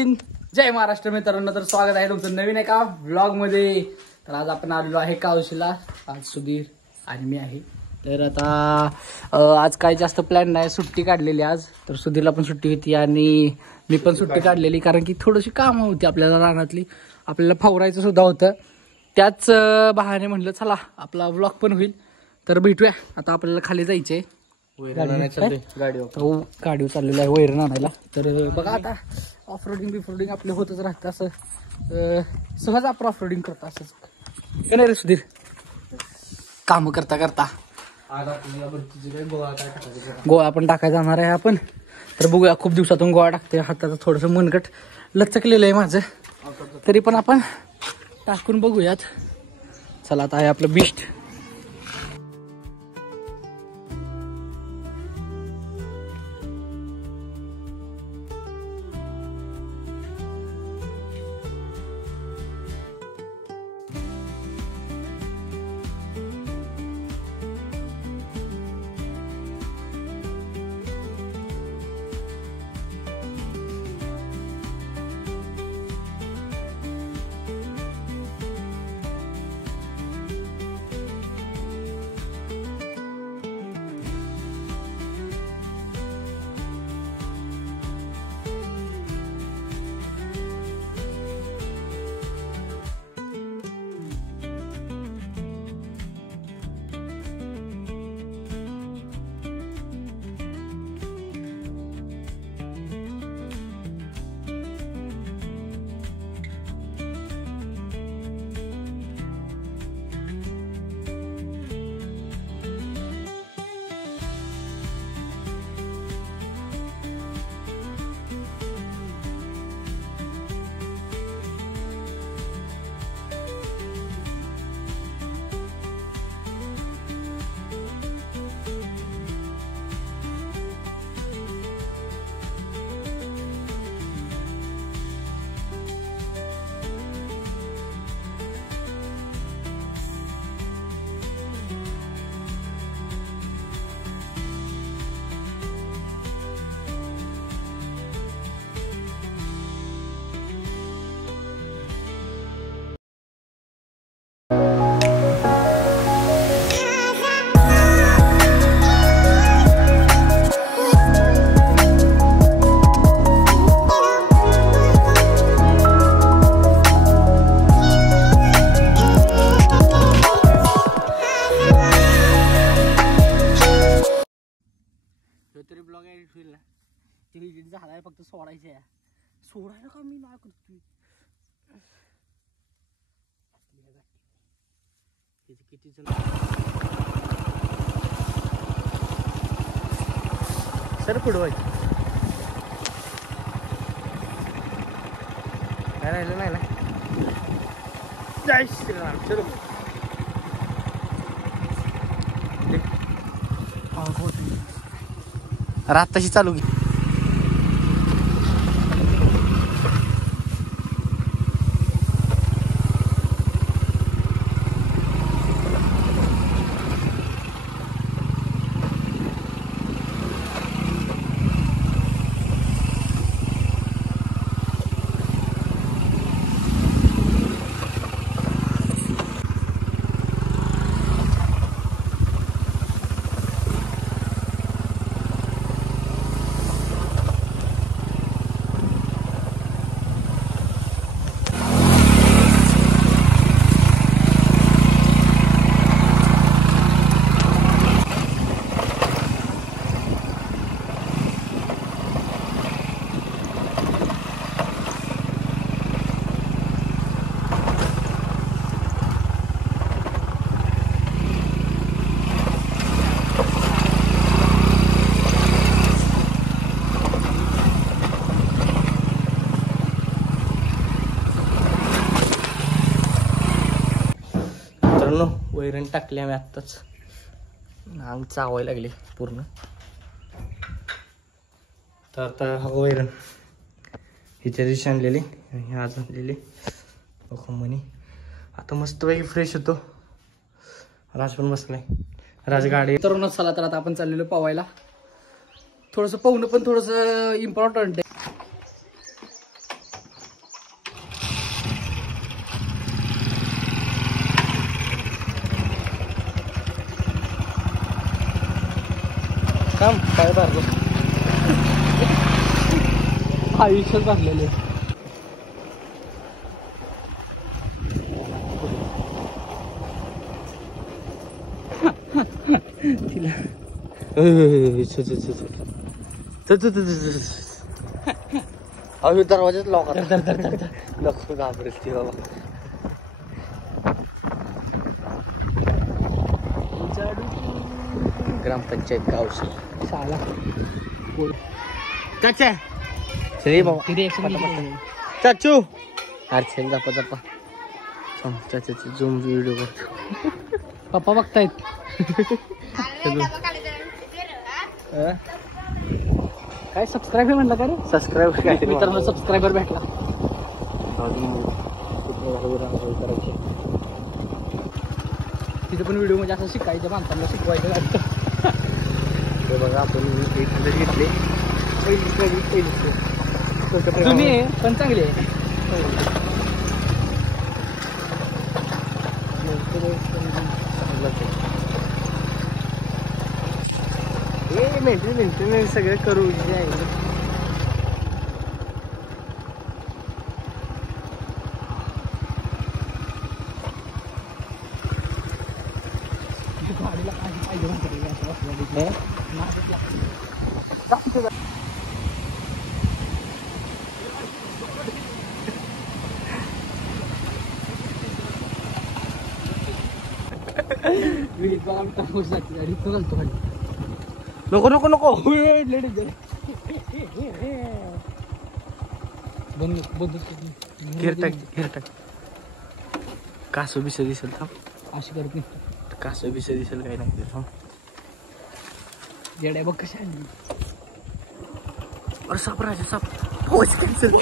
हिंद, जय महाराष्ट्र मित्रांनो. तर स्वागत आहे तुमचं नवीन एका व्लॉग मध्ये. तर आज आपण आलेलो आहे कावशीला. आज सुधीर आणि मी आहे. तर आता आज काही जास्त प्लॅन नाही, सुट्टी काढलेली आज. तर सुधीरला पण सुट्टी होती आणि मी पण सुट्टी काढलेली, कारण की थोडीशी कामं होती आपल्याला रानातली. आपल्याला फवारायचं सुद्धा होतं. त्याच बहाने म्हणलं चला आपला व्लॉग पण होईल. तर भेटूया. आता आपल्याला खाली जायचंय, गाडीवर चाललेलं आहे वैरण आणायला. तर बघा आता ऑफरोडिंग बिफरोडिंग आपले होतच राहतं. असं सहज आपण ऑफरोडिंग करतो असंच का नाही रे सुधीर, काम करता करता. गोळा पण टाकायला जाणार आहे आपण. तर बघूया, खूप दिवसातून गोळा टाकते. हाताचं थोडंसं मनगट लचकलेलं आहे माझं, तरी पण आपण टाकून बघूयात. चला आता आहे आपलं बिस्ट. तरी ब्लॉग एडिट होईल ना. ते एडिट झालाय, फक्त सोडायचं आहे. सोडायला का मी नाही करतोय. किती सर पुढं व्हायचं काय राहिलं नाही ना. जय श्रीराम. चलो रात तशी चालू की. वैरण टाकली आम्ही आत्ताच. अंग चावायला लागले पूर्ण. तर आता वैरण हिच्या दिवशी आणलेली आणि आज आणलेली म्हणे. आता मस्तपैकी फ्रेश होतो. राज पण बसलाय, राजगाडी. तर चला तर आता आपण चाललेलो पवायला. थोडंसं पाहुणं पण थोडंसं इम्पॉर्टंट आहे. काम काय भरलं आयुष्यात भरलेले तिला अहो दरवाजाच लॉक लॉक घाबरेल ती बाबा ग्रामपंचायत गावशी शाळा चाचा श्री बाबा चाचू अरे जपा जपा चाचाची झूम व्हिडिओ करतो पप्पा बघतायत काय सबस्क्राईबर म्हणलं का रे सबस्क्राईबर मित्रांनो सबस्क्रायबर भेटला तिथे पण व्हिडिओ म्हणजे असं शिकायचं माणसांना शिकवायचं हे बघा आपण 800 घेतले पहिली तुम्ही पण चांगले मेंटेनन्स सगळं करू आहे गाडीला काय पाहिजे नको नको नको घेर कासो बिस दिसेल थांब अशी करत नाही कासो बिस दिसेल काही नाही थांब येड्या बघ कशा अरे साप राजा साप पोच कॅन्सल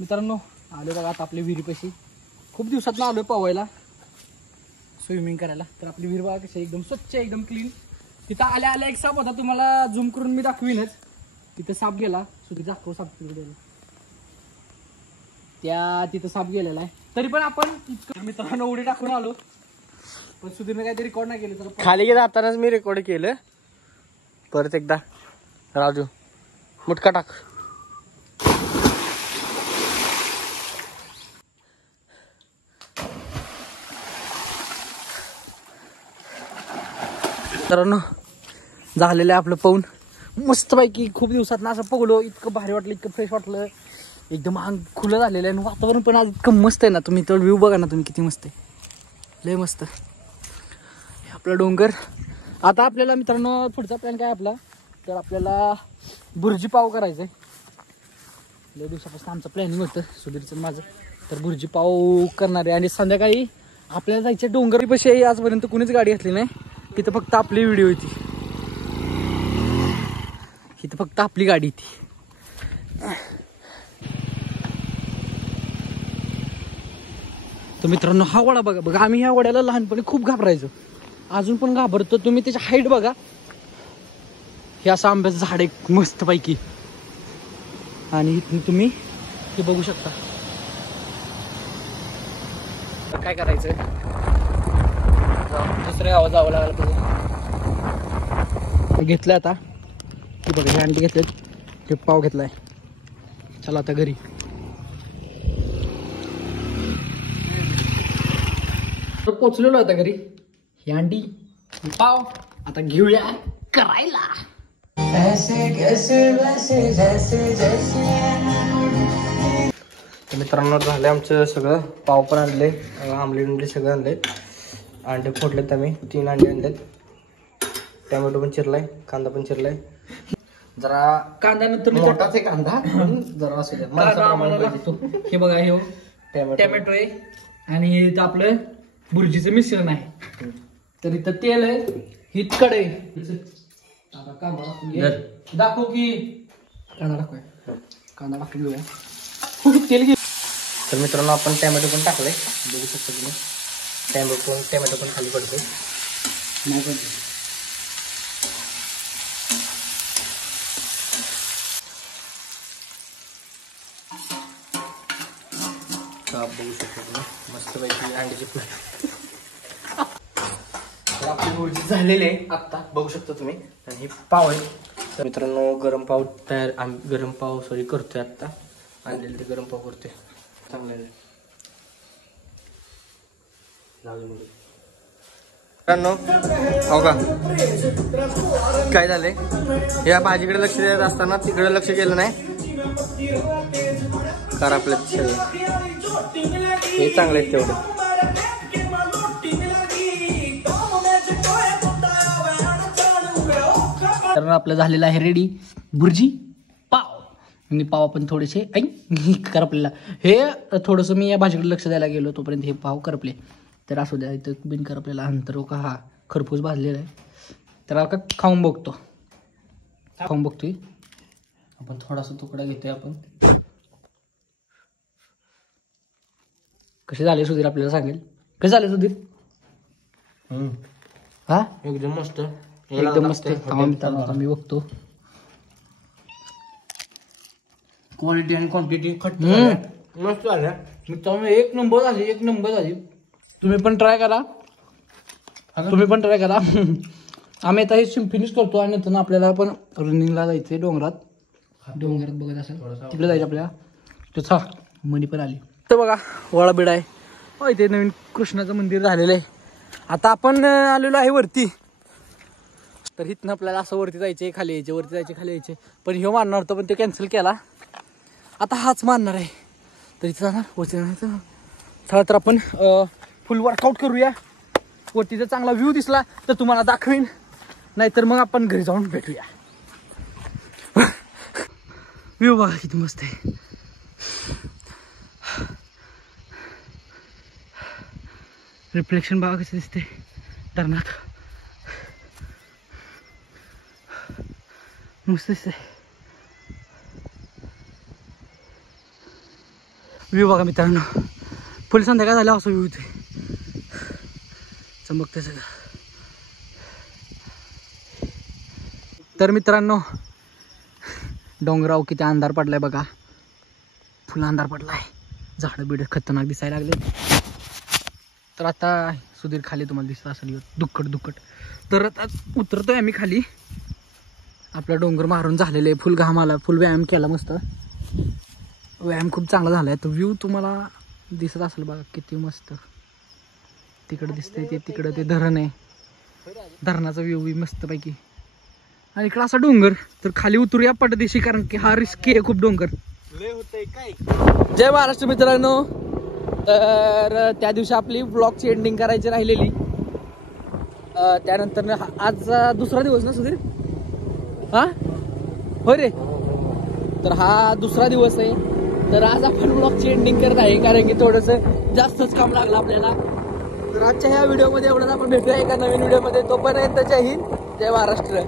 मित्रांनो आलो बघा आता आपल्या विहिरीपाशी खूप दिवसात ना आलोय पोहायला स्विमिंग करायला तर आपली विहीर बघा कशी एकदम स्वच्छ एकदम क्लीन तिथं आल्या आल्या एक साप होता तुम्हाला झूम करून मी दाखवीनच तिथं साप गेला सुधी दाखव साप तिकडे त्या तिथं साप गेलेला आहे तरी पण आपण मित्रांनो उडी टाकून आलो पण सुधीरने काहीतरी रेकॉर्ड नाही केलं तर खाली जातानाच मी रेकॉर्ड केलं परत एकदा राजू मुटका टाक मित्रांनो झालेलं आहे आपलं पाहून मस्तपैकी खूप दिवसात ना असं पगलो इतकं भारी वाटलं इतकं फ्रेश वाटलं एकदम अंग खुलं झालेलं आहे आणि वातावरण पण आज इतकं मस्त आहे ना तुम्ही तर व्ह्यू बघा ना तुम्ही किती मस्त आहे लय मस्त आपला डोंगर आता आपल्याला मित्रांनो पुढचा प्लॅन काय आपला तर आपल्याला बुर्जी पाव करायचं आहे लय दिवसापासून आमचं प्लॅनिंग होतं सुधीरचं माझं तर बुर्जी पाव करणार आहे आणि संध्याकाळी आपल्याला जायचं डोंगर पैसे आजपर्यंत कुणीच गाडी घातली नाही तिथं फक्त आपली व्हिडिओ होती इथं फक्त आपली गाडी होती तर मित्रांनो हा वडा बघा बघा आम्ही ह्या वड्याला लहानपणी खूप घाबरायचो अजून पण घाबरतो तुम्ही त्याची हाईट बघा हे असं आंब्याचं झाड आहे मस्त पैकी आणि इथून तुम्ही हे बघू शकता काय करायचं दुसऱ्या गावात जावं लागलं घेतलंय आता की बघा हे अंडी घेतलेत हे पाव घेतलाय चला आता घरी पोचलेलो आता घरी ही अंडी ही पाव आता घेऊया करायला मित्रांनो झाले आमचं सगळं पाव पण आणले आमलेट सगळं आणले अंडे फोडलेत आम्ही 3 अंडे आणलेत टोमॅटो पण चिरलाय कांदा पण चिरलाय जरा कांदा नंतर मोठाच आहे कांदा जरा असू द्या हे बघा हे टोमॅटो आहे आणि हे इथं आपलं बुर्जीचं मिश्रण आहे तर इथं तेल आहे ही कढई आता कांदा दाखव की कांदा दाखवूया कांदा टाकून घेऊया तेल घे तर मित्रांनो आपण टोमॅटो पण टाकलंय बघू शकता तुम्ही टोमॅटो पण खाली पडतोय नाही पडतो बघू शकतो तुम्ही मस्त पैकी अंड्याची भाऊजी झालेले आहे आत्ता बघू शकता तुम्ही. आणि हे पाव आहे. तर मित्रांनो गरम पाव तयार, आम्ही गरम पाव करतोय आत्ता. आणलेले ते गरम पाव करतोय. चांगले मित्रांनो हो का काय झालंय, या भाजीकडे लक्ष देत असताना तिकडे लक्ष गेलं नाही. कार आपल्या हे चांगले आहेत तेवढे. तर आपलं झालेलं आहे रेडी भुर्जी पाव. आणि पाव आपण थोडेसे करपलेला, हे थोडंसं मी या भाजीकडे लक्ष द्यायला गेलो तोपर्यंत हे पाव करपले. तर असू द्या, इथं बिन करपलेला अंतर का हा खरपूस भाजलेला आहे. तर आता खाऊन बघतोय आपण. थोडासा तुकडा घेतोय आपण. कसे झाले सुधीर आपल्याला सांगेल. कसे झाले सुधीर? हा एकदम मस्त, एकदम मस्त. मी बघतो क्वालिटी आणि क्वांटिटी मस्त झाल्या मित्रांनो. एक नंबर झाली. तुम्ही पण ट्राय करा. आम्ही आता हे फिनिश करतो आणि नंतर आपल्याला पण रनिंगला जायचंय डोंगरात बघत असेल तिकडे जायचं आपल्याला. तसा मनी पण आली तर बघा वळाबीड आहे. इथे नवीन कृष्णाचं मंदिर झालेलं आहे. आता आपण आलेलो आहे वरती. तर इथनं आपल्याला असं वरती जायचे खाली यायचे पण ह्यो मारणार होतं पण ते कॅन्सल केला. आता हाच मारणार आहे. तर इथं जाणार वरती जाणार. चला तर आपण फुल वर्कआउट करूया. वरती जर चांगला व्ह्यू दिसला तर तुम्हाला दाखवीन, नाहीतर मग आपण घरी जाऊन भेटूया. व्ह्यू बघा किती मस्त आहे. रिफ्लेक्शन बघा कसं दिसते धरणात. मस्त दिसते व्ह्यू बघा मित्रांनो. फुल संध्याकाळ झाला असं व्ह्यू इथे चमकते सगळं. तर मित्रांनो डोंगराव किती अंधार पडलाय बघा. फुल अंधार पडलाय. झाडं बिड खतरनाक दिसायला लागले. तर आता सुधीर खाली तुम्हाला दिसत असेल दुक्कट. तर आता उतरतोय आम्ही खाली. आपला डोंगर मारून झालेले फुल घाम आला. फुल व्यायाम केला मस्त. व्यायाम खूप चांगला झालाय. तो व्ह्यू तुम्हाला दिसत असेल बघा किती मस्त. तिकडे दिसतंय ते, तिकडं ते धरण आहे. धरणाचा व्ह्यू मस्त पैकी. आणि इकडं असा डोंगर. तर खाली उतरूया पटदिशी, कारण की हा रिस्की आहे खूप डोंगर. जय महाराष्ट्र मित्रांनो. तर त्या दिवशी आपली ब्लॉगची एंडिंग करायची राहिलेली. त्यानंतर आज दुसरा दिवस ना सुधीर? हा हो रे. तर हा दुसरा दिवस आहे. तर आज आपण ब्लॉगची एंडिंग करत आहे, कारण की थोडंसं जास्तच काम लागलं आपल्याला. तर आजच्या ह्या व्हिडिओमध्ये एवढंच. आपण भेटूया एका नवीन व्हिडिओमध्ये. तोपर्यंत जय हिंद जय महाराष्ट्र.